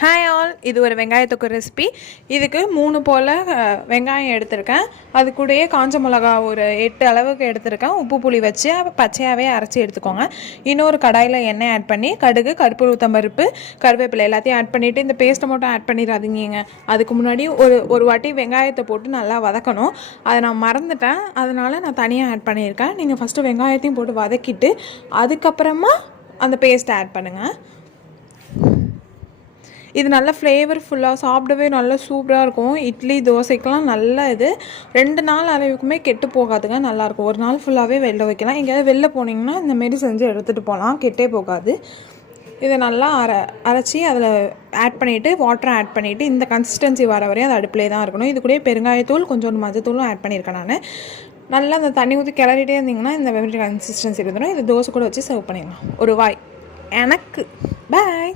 Hi all, இது ஒரு வெங்காயத்தொக்கு recipe. இதுக்கு 3 போல் வெங்காயம் எடுத்திருக்கேன். அது கூடயே காஞ்ச மிளகா ஒரு 8 அளவுக்கு எடுத்திருக்கேன். உப்பு புளி வச்சு பச்சையாகவே அரைச்சி எடுத்துக்கோங்க. இன்னொரு கடாயில் எண்ணெய் ஆட் பண்ணி கடுகு, கருப்பு உளுத்தம்பருப்பு, கருவேப்பிலை எல்லாத்தையும் ஆட் பண்ணிவிட்டு இந்த பேஸ்ட்டை மட்டும் ஆட் பண்ணிடாதீங்க. அதுக்கு முன்னாடி ஒரு வாட்டி வெங்காயத்தை போட்டு நல்லா வதக்கணும். அதை நான் மறந்துட்டேன், அதனால் நான் தனியாக ஆட் பண்ணியிருக்கேன். நீங்கள் ஃபஸ்ட்டு வெங்காயத்தையும் போட்டு வதக்கிட்டு அதுக்கப்புறமா அந்த பேஸ்ட்டை ஆட் பண்ணுங்கள். இது நல்ல ஃப்ளேவர்ஃபுல்லாக சாப்பிடவே நல்லா சூப்பராக இருக்கும். இட்லி தோசைக்கெலாம் நல்ல இது. 2 நாள் அளவுக்குமே கெட்டு போகாதுங்க, நல்லாயிருக்கும். ஒரு நாள் ஃபுல்லாகவே வெளில வைக்கலாம். எங்கேயாவது வெளில போனீங்கன்னா இந்தமாரி செஞ்சு எடுத்துகிட்டு போகலாம், கெட்டே போகாது. இதை நல்லா அரைச்சி அதில் ஆட் பண்ணிவிட்டு வாட்டரை ஆட் பண்ணிவிட்டு இந்த கன்சிஸ்டன்சி வர வரையும் அது அடுப்பிலே தான் இருக்கணும். இது கூட பெருங்காயத்தூள் கொஞ்சோண்டு மஞ்சத்தூளும் ஆட் பண்ணியிருக்கேன் நான். நல்லா அந்த தண்ணி ஊற்றி கிளறிட்டே இருந்திங்கன்னா இந்த மாதிரி கன்சிஸ்டன்சி இருந்துடும். இது தோசை கூட வச்சு சர்வ் பண்ணிடலாம். ஒரு வாய் எனக்கு பாய்.